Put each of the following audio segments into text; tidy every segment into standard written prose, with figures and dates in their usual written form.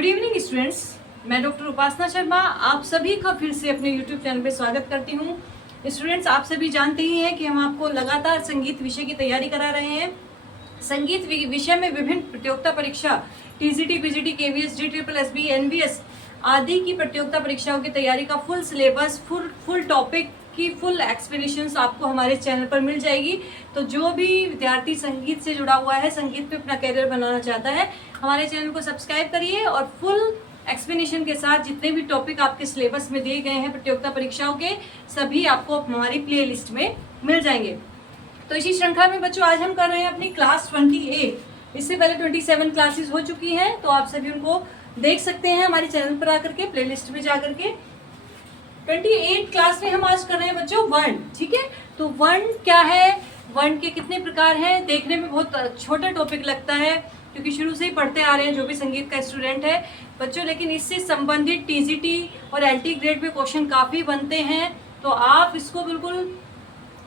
Good evening students, मैं doctor उपासना शर्मा आप सभी का फिर से अपने यूट्यूब चैनल पे स्वागत करती हूँ। स्टूडेंट्स, आप सभी जानते ही हैं कि हम आपको लगातार संगीत विषय की तैयारी करा रहे हैं। संगीत विषय में विभिन्न प्रतियोगिता परीक्षा TGT, PGT, KVS, DSSS, NVS आदि की प्रतियोगिता परीक्षाओं की तैयारी का फुल सिलेबस, फुल टॉपिक की फुल एक्सप्लेनेशंस आपको हमारे चैनल पर मिल जाएगी। तो जो भी विद्यार्थी संगीत से जुड़ा हुआ है, संगीत पे अपना करियर बनाना चाहता है, हमारे चैनल को सब्सक्राइब करिए और फुल एक्सप्लेनेशन के साथ जितने भी टॉपिक आपके सिलेबस में दिए गए हैं प्रतियोगिता परीक्षाओं के, सभी आपको हमारी प्ले लिस्ट में मिल जाएंगे। तो इसी श्रृंखला में बच्चों आज हम कर रहे हैं अपनी क्लास 28। इससे पहले 27 क्लासेस हो चुकी हैं, तो आप सभी उनको देख सकते हैं हमारे चैनल पर आकर के, प्ले लिस्ट में जाकर के। 28 क्लास में हम आज कर रहे हैं बच्चों वर्ण। ठीक है, तो वर्ण क्या है, वर्ण के कितने प्रकार हैं। देखने में बहुत छोटा टॉपिक लगता है क्योंकि शुरू से ही पढ़ते आ रहे हैं जो भी संगीत का स्टूडेंट है बच्चों, लेकिन इससे संबंधित टीजीटी और एलटी ग्रेड में क्वेश्चन काफ़ी बनते हैं। तो आप इसको बिल्कुल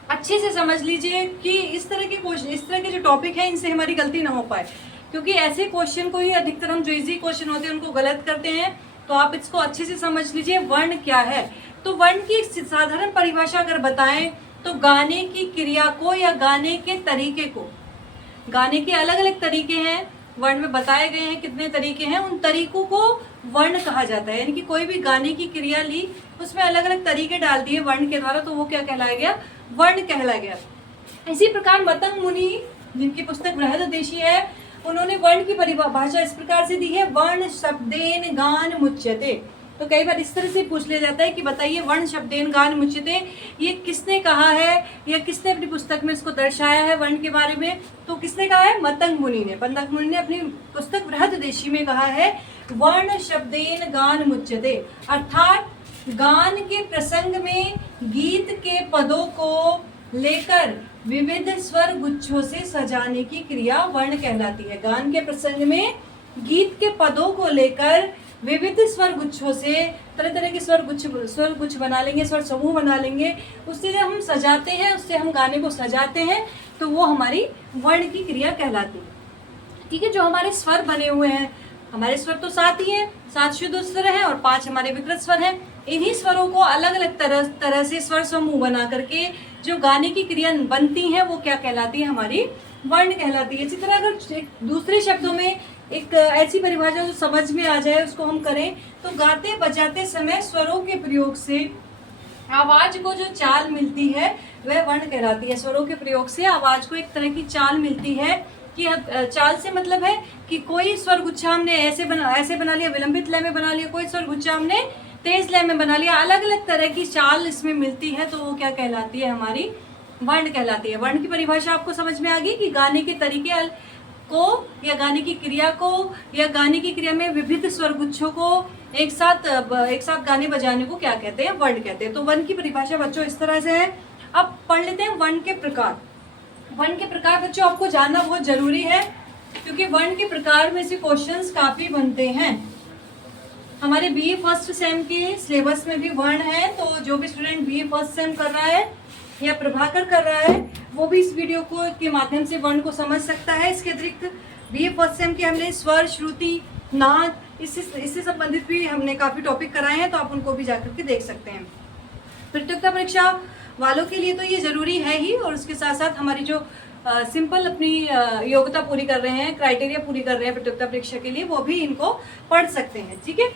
अच्छे से समझ लीजिए कि इस तरह के जो टॉपिक है इनसे हमारी गलती ना हो पाए, क्योंकि ऐसे क्वेश्चन को ही अधिकतर हम जो इजी क्वेश्चन होते हैं उनको गलत करते हैं। तो आप इसको अच्छे से समझ लीजिए वर्ण क्या है। तो वर्ण की एक साधारण परिभाषा अगर बताएं तो गाने की क्रिया को या गाने के तरीके को, गाने के अलग अलग तरीके हैं, वर्ण में बताए गए हैं कितने तरीके हैं, उन तरीकों को वर्ण कहा जाता है। यानी कि कोई भी गाने की क्रिया ली, उसमें अलग अलग तरीके डाल दिए वर्ण के द्वारा, तो वो क्या कहलाया गया, वर्ण कहलाया गया। इसी प्रकार मतंग मुनि, जिनकी पुस्तक बृहददेशी है, उन्होंने वर्ण की परिभाषा इस प्रकार से दी है, वर्ण शब्देन गान मुच्यते। तो कई बार इस तरह से पूछ लिया जाता है कि बताइए वर्ण शब्देन गान मुच्यते ये किसने कहा है या किसने अपनी पुस्तक में इसको दर्शाया है वर्ण के बारे में। तो किसने कहा है, मतंग मुनि ने। मतंग मुनि ने अपनी पुस्तक बृहददेशी में कहा है वर्ण शब्देन गान मुच्यते, अर्थात गान के प्रसंग में गीत के पदों को लेकर विविध स्वर गुच्छों से सजाने की क्रिया वर्ण कहलाती है। गान के प्रसंग में गीत के पदों को लेकर विविध स्वर गुच्छों से, तरह तरह के स्वर गुच्छ बना लेंगे, स्वर समूह बना लेंगे, उससे जब हम सजाते हैं, उससे हम गाने को सजाते हैं, तो वो हमारी वर्ण की क्रिया कहलाती है। ठीक है, जो हमारे स्वर बने हुए हैं, हमारे स्वर तो 7 ही हैं, 7 शुद्ध स्वर हैं और 5 हमारे विकृत स्वर हैं। इन्हीं स्वरों को अलग अलग तरह से स्वर समूह बना करके जो गाने की क्रिया बनती है वो क्या कहलाती है, हमारी वर्ण कहलाती है। इसी तरह अगर दूसरे शब्दों में एक ऐसी परिभाषा जो समझ में आ जाए उसको हम करें, तो गाते बजाते समय स्वरों के प्रयोग से आवाज को जो चाल मिलती है वह वर्ण कहलाती है। स्वरों के प्रयोग से आवाज को एक तरह की चाल मिलती है, कि चाल से मतलब है कि कोई स्वर गुच्छा हमने ऐसे बना लिया, विलंबित लय में बना लिया, कोई स्वर गुच्छा हमने तेज लय में बना लिया, अलग अलग तरह की चाल इसमें मिलती है, तो वो क्या कहलाती है, हमारी वर्ण कहलाती है। वर्ण की परिभाषा आपको समझ में आ गई कि गाने के तरीके को या गाने की क्रिया को या गाने की क्रिया में विविध स्वर गुच्छों को एक साथ गाने बजाने को क्या कहते हैं, वर्ण कहते हैं। तो वर्ण की परिभाषा बच्चों इस तरह से है। अब पढ़ लेते हैं वर्ण के प्रकार। वर्ण के प्रकार बच्चों आपको जानना बहुत जरूरी है, क्योंकि वर्ण के प्रकार में से क्वेश्चंस काफी बनते हैं। हमारे BA फर्स्ट सेम के सिलेबस में भी वर्ण है, तो जो भी स्टूडेंट BA फर्स्ट सेम कर रहा है या प्रभाकर कर रहा है वो भी इस वीडियो को के माध्यम से वर्ण को समझ सकता है। इसके अतिरिक्त BA फर्स्ट सेम के हमने स्वर, श्रुति, नाद, इससे संबंधित भी हमने काफ़ी टॉपिक कराए हैं, तो आप उनको भी जाकर के देख सकते हैं। प्रतियोगिता परीक्षा वालों के लिए तो ये ज़रूरी है ही, और उसके साथ साथ हमारी जो सिंपल अपनी योग्यता पूरी कर रहे हैं, क्राइटेरिया पूरी कर रहे हैं प्रतियोगिता परीक्षा के लिए, वो भी इनको पढ़ सकते हैं। ठीक है,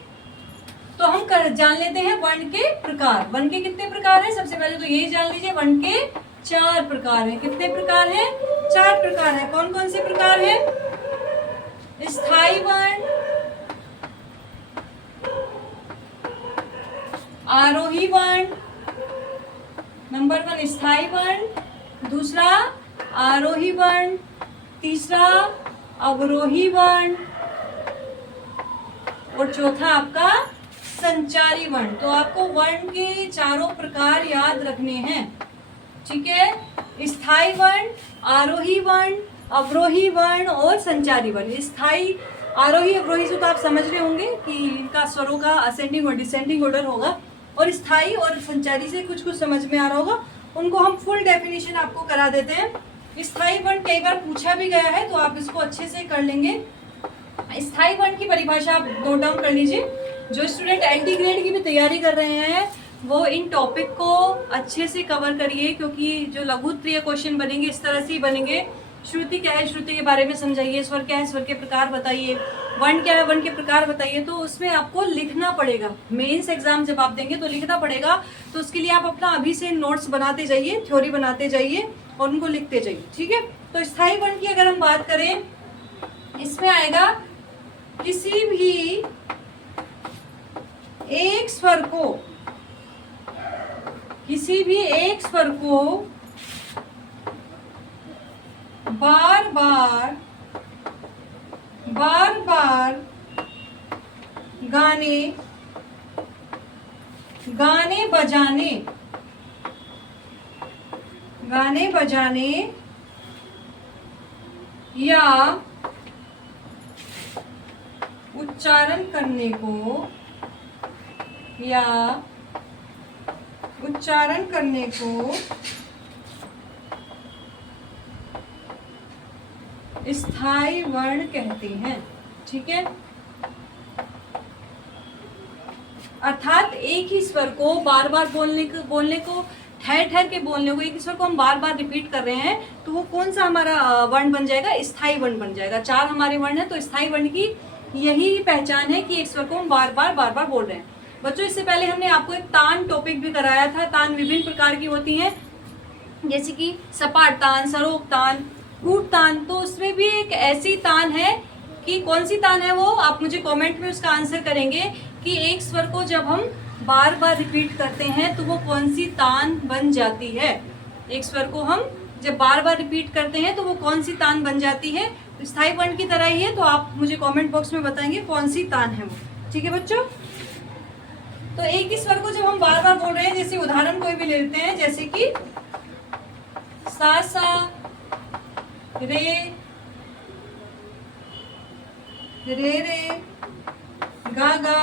तो हम जान लेते हैं वर्ण के प्रकार। वर्ण के कितने प्रकार हैं, सबसे पहले तो यही जान लीजिए, वर्ण के 4 प्रकार हैं। कितने प्रकार हैं, 4 प्रकार हैं। कौन कौन से प्रकार हैं, स्थायी वर्ण, आरोही वर्ण, नंबर 1 स्थायी वर्ण, दूसरा आरोही वर्ण, तीसरा अवरोही वर्ण और चौथा आपका संचारी वर्ण। तो आपको वर्ण के चारों प्रकार याद रखने हैं। ठीक है, स्थायी वर्ण, आरोही वर्ण, अवरोही वर्ण और संचारी वर्ण। स्थायी, आरोही, अवरोही से तो आप समझ रहे होंगे कि इनका स्वरों का असेंडिंग और डिसेंडिंग ऑर्डर होगा, और स्थायी और संचारी से कुछ समझ में आ रहा होगा, उनको हम फुल डेफिनेशन आपको करा देते हैं। स्थायी वर्ण कई बार पूछा भी गया है, तो आप इसको अच्छे से कर लेंगे। स्थायी वर्ण की परिभाषा आप नोट डाउन कर लीजिए। जो स्टूडेंट एलटी ग्रेड की भी तैयारी कर रहे हैं वो इन टॉपिक को अच्छे से कवर करिए, क्योंकि जो लघुत्तरीय क्वेश्चन बनेंगे इस तरह से ही बनेंगे। श्रुति क्या है, श्रुति के बारे में समझाइए। स्वर क्या है, स्वर के प्रकार बताइए। वर्ण क्या है, वर्ण के प्रकार बताइए। तो उसमें आपको लिखना पड़ेगा। मेंस एग्जाम जब आप देंगे तो लिखना पड़ेगा। तो उसके लिए आप अपना अभी से नोट्स बनाते जाइए, थ्योरी बनाते जाइए और उनको लिखते जाइए, ठीक है। तो स्थायी वर्ण की अगर हम बात करें, इसमें आएगा किसी भी एक स्वर को, किसी भी एक स्वर को बार बार गाने बजाने या उच्चारण करने को स्थायी वर्ण कहते हैं, ठीक है। अर्थात एक ही स्वर को बार बार बोलने को ठहर के बोलने को, एक ही स्वर को हम बार बार रिपीट कर रहे हैं तो वो कौन सा हमारा वर्ण बन जाएगा, स्थायी वर्ण बन जाएगा। 4 हमारे वर्ण है, तो स्थायी वर्ण की यही पहचान है कि एक स्वर को हम बार बार बोल रहे हैं। बच्चों, इससे पहले हमने आपको एक तान टॉपिक भी कराया था। तान विभिन्न प्रकार की होती हैं, जैसे कि सपाट तान, सरोग तान, कूट तान। तो उसमें भी एक ऐसी तान है कि कौन सी तान है वो आप मुझे कमेंट में उसका आंसर करेंगे कि एक स्वर को जब हम बार बार रिपीट करते हैं तो वो कौन सी तान बन जाती है। एक स्वर को हम जब बार बार रिपीट करते हैं तो वो कौन सी तान बन जाती है। स्थायी वर्ण की तरह ही है, तो आप मुझे कमेंट बॉक्स में बताएंगे कौन सी तान है वो, ठीक है बच्चों। तो एक ही स्वर को जब हम बार बार बोल रहे हैं, जैसे उदाहरण कोई भी ले लेते हैं, जैसे कि सा सा रे रे गा गा।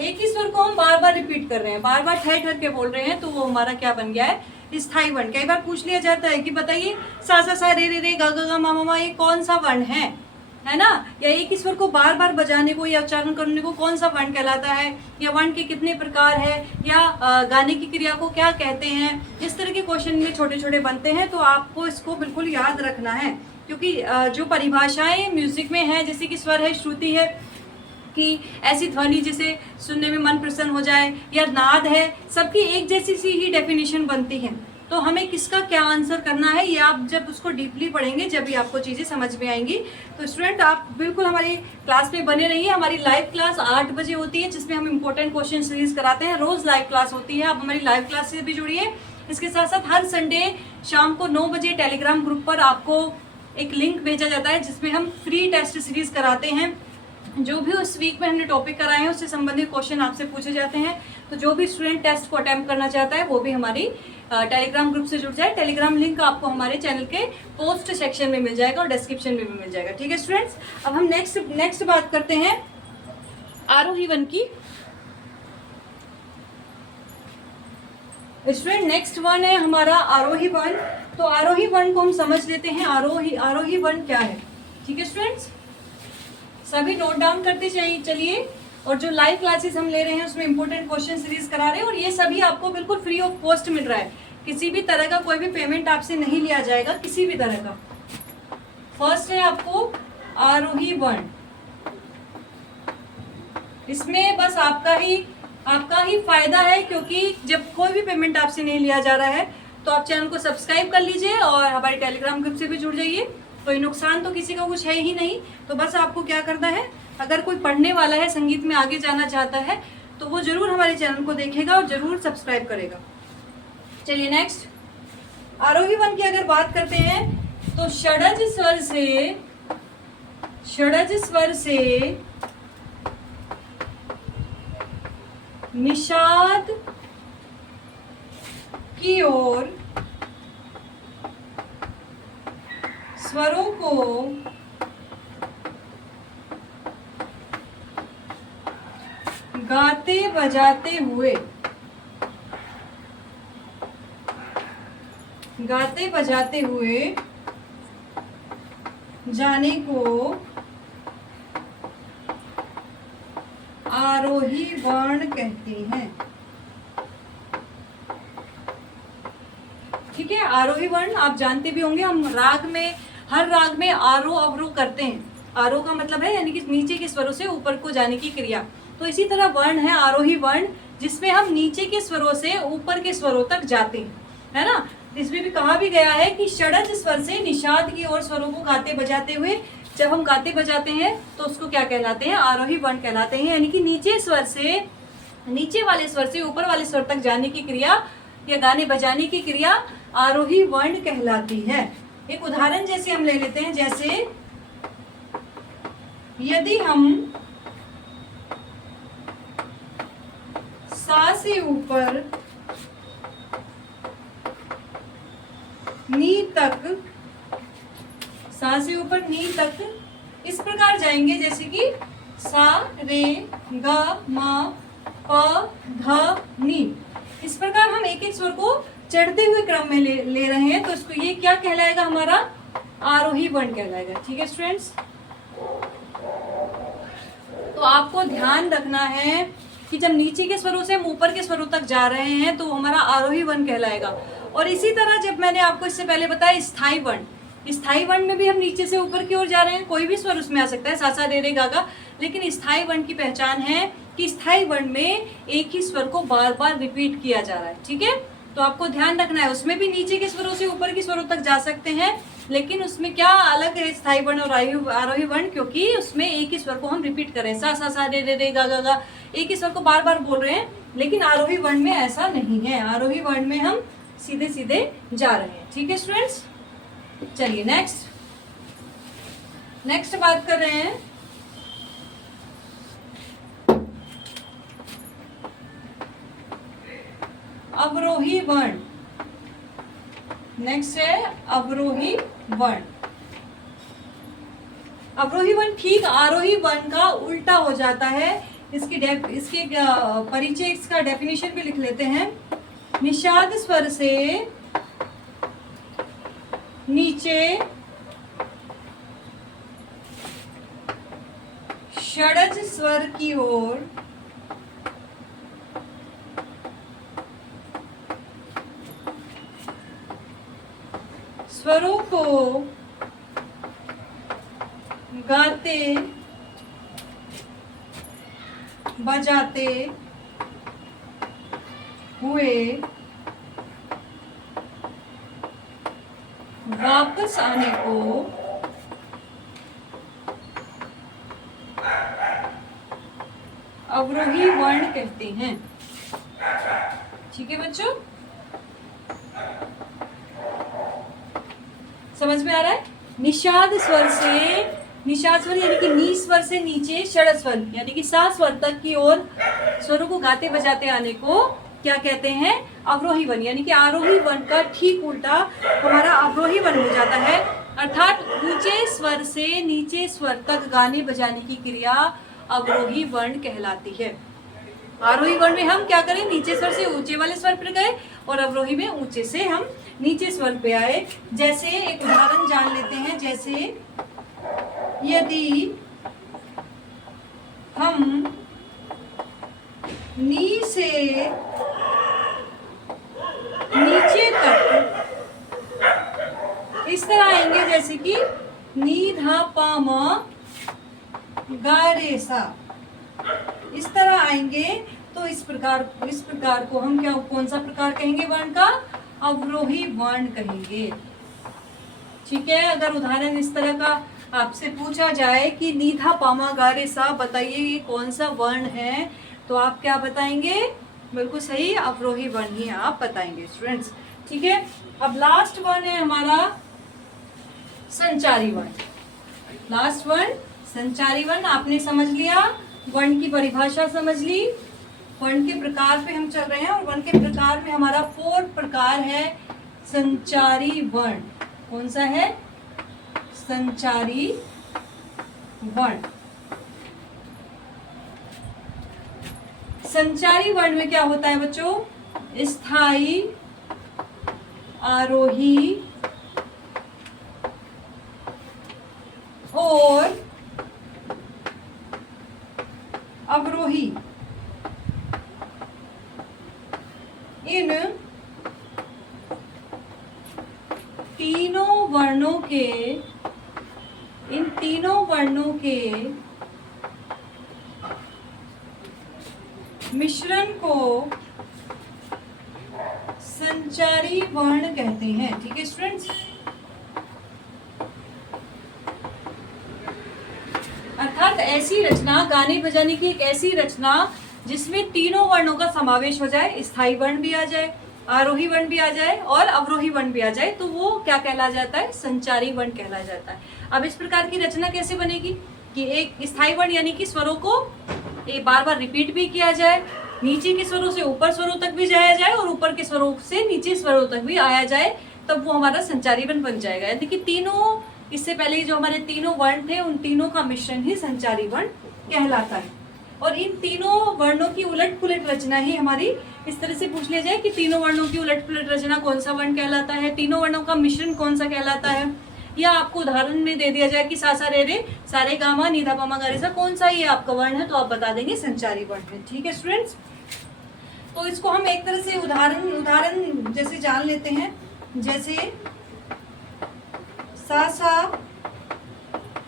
एक ही स्वर को हम बार बार रिपीट कर रहे हैं, बार बार ठहर के बोल रहे हैं, तो वो हमारा क्या बन गया है, स्थायी वर्ण। कई बार पूछ लिया जाता है कि बताइए सा सा रे गा गा मा मा ये कौन सा वर्ण है ना। या एक ही स्वर को बार बार बजाने को या उच्चारण करने को कौन सा वर्ण कहलाता है, या वर्ण के कितने प्रकार है, या गाने की क्रिया को क्या कहते हैं। इस तरह के क्वेश्चन में छोटे छोटे बनते हैं, तो आपको इसको बिल्कुल याद रखना है, क्योंकि जो परिभाषाएं म्यूजिक में है, जैसे कि स्वर है, श्रुति है कि ऐसी ध्वनि जिसे सुनने में मन प्रसन्न हो जाए, या नाद है, सबकी एक जैसी सी ही डेफिनेशन बनती है। तो हमें किसका क्या आंसर करना है, ये आप जब उसको डीपली पढ़ेंगे जब भी आपको चीज़ें समझ में आएंगी। तो स्टूडेंट, आप बिल्कुल हमारी क्लास में बने रहिए। हमारी लाइव क्लास 8 बजे होती है, जिसमें हम इंपॉर्टेंट क्वेश्चन सीरीज कराते हैं। रोज लाइव क्लास होती है, आप हमारी लाइव क्लास से भी जुड़िए। इसके साथ साथ हर संडे शाम को 9 बजे टेलीग्राम ग्रुप पर आपको एक लिंक भेजा जाता है, जिसमें हम फ्री टेस्ट सीरीज कराते हैं। जो भी उस वीक में हमने टॉपिक कराए हैं उससे संबंधित क्वेश्चन आपसे पूछे जाते हैं। तो जो भी स्टूडेंट टेस्ट को अटेम्प्ट करना चाहता है वो भी हमारी टेलीग्राम ग्रुप से जुड़ जाए। टेलीग्राम लिंक आपको हमारे चैनल के पोस्ट सेक्शन में मिल जाएगा और डिस्क्रिप्शन में भी मिल जाएगा, ठीक है स्टूडेंट्स। अब हम नेक्स्ट बात करते हैं आरोही वर्ण की। स्टूडेंट, नेक्स्ट वर्ण है हमारा आरोही वर्ण। तो आरोही वर्ण को हम समझ लेते हैं। आरोही वर्ण क्या है, ठीक है स्टूडेंट्स। सभी नोट डाउन करते चलिए। और जो लाइव क्लासेस हम ले रहे हैं उसमें इंपॉर्टेंट क्वेश्चन सीरीज करा रहे हैं, और ये सभी आपको बिल्कुल फ्री ऑफ कॉस्ट मिल रहा है। किसी भी तरह का कोई भी पेमेंट आपसे नहीं लिया जाएगा, किसी भी तरह का। फर्स्ट है आपको आरोही वर्ण। इसमें बस आपका ही फायदा है, क्योंकि जब कोई भी पेमेंट आपसे नहीं लिया जा रहा है तो आप चैनल को सब्सक्राइब कर लीजिए और हमारे टेलीग्राम ग्रुप से भी जुड़ जाइए। कोई नुकसान तो किसी का कुछ है ही नहीं। तो बस आपको क्या करना है, अगर कोई पढ़ने वाला है, संगीत में आगे जाना चाहता है, तो वो जरूर हमारे चैनल को देखेगा और जरूर सब्सक्राइब करेगा। चलिए नेक्स्ट, आरोही वर्ण की अगर बात करते हैं तो षडज स्वर से निषाद की ओर स्वरों को गाते बजाते हुए जाने को आरोही वर्ण कहते हैं। ठीक है, आरोही वर्ण आप जानते भी होंगे, हम राग में, हर राग में आरोह अवरोह करते हैं। आरोह का मतलब है यानी कि नीचे के स्वरों से ऊपर को जाने की क्रिया। तो इसी तरह वर्ण है आरोही वर्ण, जिसमें हम नीचे के स्वरों से ऊपर के स्वरों तक जाते हैं, है ना। इसमें भी कहा भी गया है कि षड्ज स्वर से निषाद की ओर स्वरों को गाते बजाते हुए, जब हम गाते बजाते हैं तो उसको क्या कहलाते हैं, आरोही वर्ण कहलाते हैं। यानी कि नीचे स्वर से, नीचे वाले स्वर से ऊपर वाले स्वर तक जाने की क्रिया या गाने बजाने की क्रिया आरोही वर्ण कहलाती है। एक उदाहरण जैसे हम ले लेते हैं, जैसे यदि हम सा से ऊपर नी तक, सा से ऊपर नी तक इस प्रकार जाएंगे, जैसे कि सा रे ग म प ध नी, इस प्रकार हम एक एक स्वर को चढ़ते हुए क्रम में ले रहे हैं, तो इसको ये क्या कहलाएगा, हमारा आरोही वर्ण कहलाएगा। ठीक है स्टूडेंट्स, तो आपको ध्यान रखना है कि जब नीचे के स्वरों से हम ऊपर के स्वरों तक जा रहे हैं तो हमारा आरोही वर्ण कहलाएगा। और इसी तरह जब मैंने आपको इससे पहले बताया स्थाई वर्ण, स्थाई वर्ण में भी हम नीचे से ऊपर की ओर जा रहे हैं, कोई भी स्वर उसमें आ सकता है, सा सा रे रे गा गा, लेकिन स्थाई वर्ण की पहचान है कि स्थाई वर्ण में एक ही स्वर को बार बार रिपीट किया जा रहा है। ठीक है, तो आपको ध्यान रखना है, उसमें भी नीचे के स्वरों से ऊपर के स्वरों तक जा सकते हैं, लेकिन उसमें क्या अलग है स्थाई वर्ण और आरोही वर्ण, क्योंकि उसमें एक ही स्वर को हम रिपीट कर रहे हैं, सा सा रे रे रे गा गा गा, एक ही स्वर को बार बार बोल रहे हैं। लेकिन आरोही वर्ण में ऐसा नहीं है, आरोही वर्ण में हम सीधे सीधे जा रहे हैं। ठीक है स्टूडेंट्स, चलिए नेक्स्ट बात कर रहे हैं अवरोही वर्ण। नेक्स्ट है अवरोही वर्ण। अवरोही वर्ण ठीक आरोही वर्ण का उल्टा हो जाता है। इसके परिचय, इसका डेफिनेशन भी लिख लेते हैं। निषाद स्वर से नीचे षड्ज स्वर की ओर स्वरों को गाते बजाते हुए वापस आने को अवरोही वर्ण कहते हैं। ठीक है बच्चों, समझ में आ रहा है। निषाद स्वर से, निषाद स्वर यानी कि नी स्वर से नीचे षड्ज स्वर यानी कि सा स्वर तक की ओर स्वरों को गाते बजाते आने को क्या कहते हैं, अवरोही वर्ण। यानी कि आरोही वर्ण का ठीक उल्टा हमारा अवरोही वर्ण हो जाता है, अर्थात ऊंचे स्वर से नीचे स्वर तक गाने बजाने की क्रिया अवरोही वर्ण कहलाती है। आरोही वर्ण में हम क्या करें, नीचे स्वर से ऊंचे वाले स्वर पर गए, और अवरोही में ऊंचे से हम नीचे स्वर पे आए। जैसे एक उदाहरण जान लेते हैं, जैसे यदि हम नी से नीचे तक इस तरह आएंगे, जैसे कि नी धा पा म गा रे सा, इस तरह आएंगे, तो इस प्रकार को हम क्या, कौन सा प्रकार कहेंगे वर्ण का, अवरोही वर्ण कहेंगे। ठीक है, अगर उदाहरण इस तरह का आपसे पूछा जाए कि नीधा पामा गारे सा, बताइए ये कौन सा वर्ण है, तो आप क्या बताएंगे, बिल्कुल सही अवरोही वर्ण ही आप बताएंगे स्टूडेंट्स। ठीक है, अब लास्ट वर्ण है हमारा संचारी वर्ण। लास्ट वर्ण संचारी वर्ण आपने समझ लिया, वर्ण की परिभाषा समझ ली, वर्ण के प्रकार पे हम चल रहे हैं, और वर्ण के प्रकार में हमारा 4 प्रकार है संचारी वर्ण। कौन सा है, संचारी वर्ण। संचारी वर्ण में क्या होता है बच्चों, स्थाई, आरोही और अवरोही वर्णों के मिश्रण को संचारी वर्ण कहते हैं। ठीक है स्टूडेंट्स, अर्थात ऐसी रचना, गाने बजाने की एक ऐसी रचना जिसमें तीनों वर्णों का समावेश हो जाए, स्थायी वर्ण भी आ जाए, आरोही वर्ण भी आ जाए और अवरोही वर्ण भी आ जाए, तो वो क्या कहला जाता है? संचारी वर्ण कहला जाता है। अब इस प्रकार की रचना कैसे बनेगी कि एक स्थायी वर्ण यानी कि स्वरों को एक बार बार रिपीट भी किया जाए, नीचे के स्वरों से ऊपर स्वरों तक भी जाया जाए और ऊपर के स्वरों से नीचे स्वरों तक भी आया जाए, तब वो हमारा संचारी वर्ण बन जाएगा। यानी कि तीनों, इससे पहले जो हमारे तीनों वर्ण थे उन तीनों का मिश्रण ही संचारी वर्ण कहलाता है। और इन तीनों वर्णों की उलट पुलट रचना ही हमारी, इस तरह से पूछ लिया जाए कि तीनों वर्णों की उलट पुलट रचना कौन सा वर्ण कहलाता है, तीनों वर्णों का मिश्रण कौन सा कहलाता है, या आपको उदाहरण में दे दिया जाए कि सा सा रे रे सारे गामा नीधा पामा गा रे सा, कौन सा ये आपका वर्ण है, तो आप बता देंगे संचारी वर्ण है। ठीक है स्टूडेंट्स, तो इसको हम एक तरह से उदाहरण जैसे जान लेते हैं। जैसे सा सा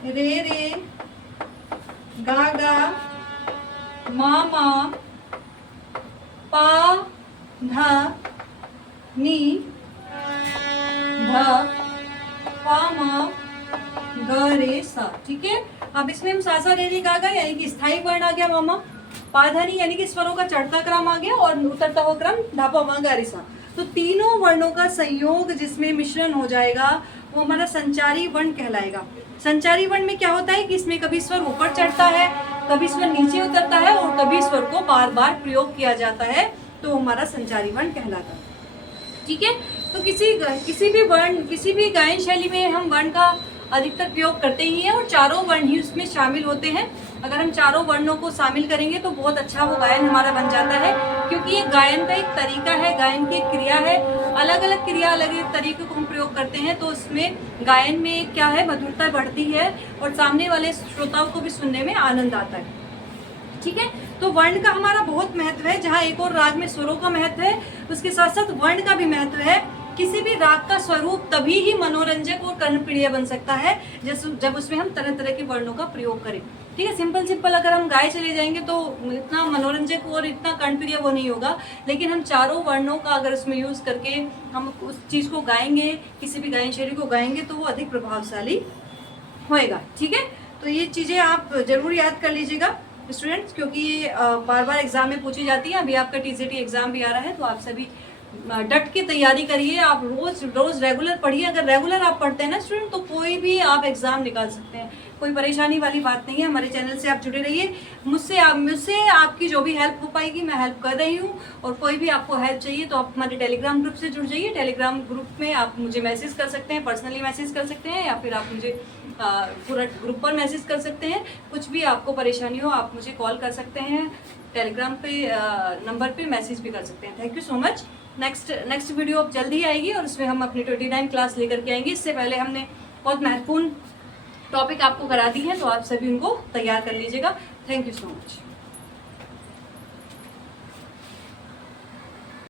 रे रे गा गा मा मा पा धा नी धा पा मा ग रे सा। ठीक है, अब इसमें हम सा सा रे रे गा गा यानी कि स्थायी वर्ण आ गया मामा, पाधानी यानी कि स्वरों का चढ़ता क्रम आ गया और उतरता हुआ क्रम धापा मा गा रे सा। तो तीनों वर्णों का संयोग जिसमें मिश्रण हो जाएगा वो हमारा संचारी वर्ण कहलाएगा। संचारी वर्ण में क्या होता है कि इसमें कभी स्वर ऊपर चढ़ता है, कभी स्वर नीचे उतरता है और कभी स्वर को बार बार प्रयोग किया जाता है, तो हमारा संचारी वर्ण कहलाता है। ठीक है, तो किसी भी गायन शैली में हम वर्ण का अधिकतर प्रयोग करते ही हैं और चारों वर्ण ही उसमें शामिल होते हैं। अगर हम चारों वर्णों को शामिल करेंगे तो बहुत अच्छा वो गायन हमारा बन जाता है, क्योंकि ये गायन का एक तरीका है, गायन की एक क्रिया है। अलग अलग क्रिया, अलग अलग तरीके को हम प्रयोग करते हैं तो उसमें गायन में क्या है, मधुरता बढ़ती है और सामने वाले श्रोताओं को भी सुनने में आनंद आता है। ठीक है, तो वर्ण का हमारा बहुत महत्व है। जहाँ एक और राग में स्वरों का महत्व है, उसके साथ साथ वर्ण का भी महत्व है। किसी भी राग का स्वरूप तभी ही मनोरंजक और कर्णप्रिय बन सकता है जब उसमें हम तरह तरह के वर्णों का प्रयोग करें। ठीक है, सिंपल अगर हम गाए चले जाएंगे तो इतना मनोरंजक और इतना कर्णप्रिय वो नहीं होगा, लेकिन हम चारों वर्णों का अगर उसमें यूज करके हम उस चीज को गाएंगे, किसी भी गायन शैली को गाएंगे, तो वो अधिक प्रभावशाली होएगा। ठीक है, तो ये चीजें आप जरूर याद कर लीजिएगा स्टूडेंट्स, क्योंकि ये बार बार एग्जाम में पूछी जाती है। अभी आपका टीसीटी एग्जाम भी आ रहा है, तो आप सभी डट के तैयारी करिए। आप रोज रेगुलर पढ़िए। अगर रेगुलर आप पढ़ते हैं ना स्टूडेंट, तो कोई भी आप एग्जाम निकाल सकते हैं, कोई परेशानी वाली बात नहीं है। हमारे चैनल से आप जुड़े रहिए, मुझसे आपकी जो भी हेल्प हो पाएगी मैं हेल्प कर रही हूँ। और कोई भी आपको हेल्प चाहिए तो आप हमारे टेलीग्राम ग्रुप से जुड़ जाइए। टेलीग्राम ग्रुप में आप मुझे मैसेज कर सकते हैं, पर्सनली मैसेज कर सकते हैं, या फिर आप मुझे पूरा ग्रुप पर मैसेज कर सकते हैं। कुछ भी आपको परेशानी हो आप मुझे कॉल कर सकते हैं, टेलीग्राम पे नंबर पे मैसेज भी कर सकते हैं। Thank you so much. Next video अब जल्दी आएगी और उसमें हम अपनी 29 क्लास लेकर के आएंगे। इससे पहले हमने बहुत महत्वपूर्ण टॉपिक आपको करा दी है, तो आप सभी उनको तैयार कर लीजिएगा। Thank you so much.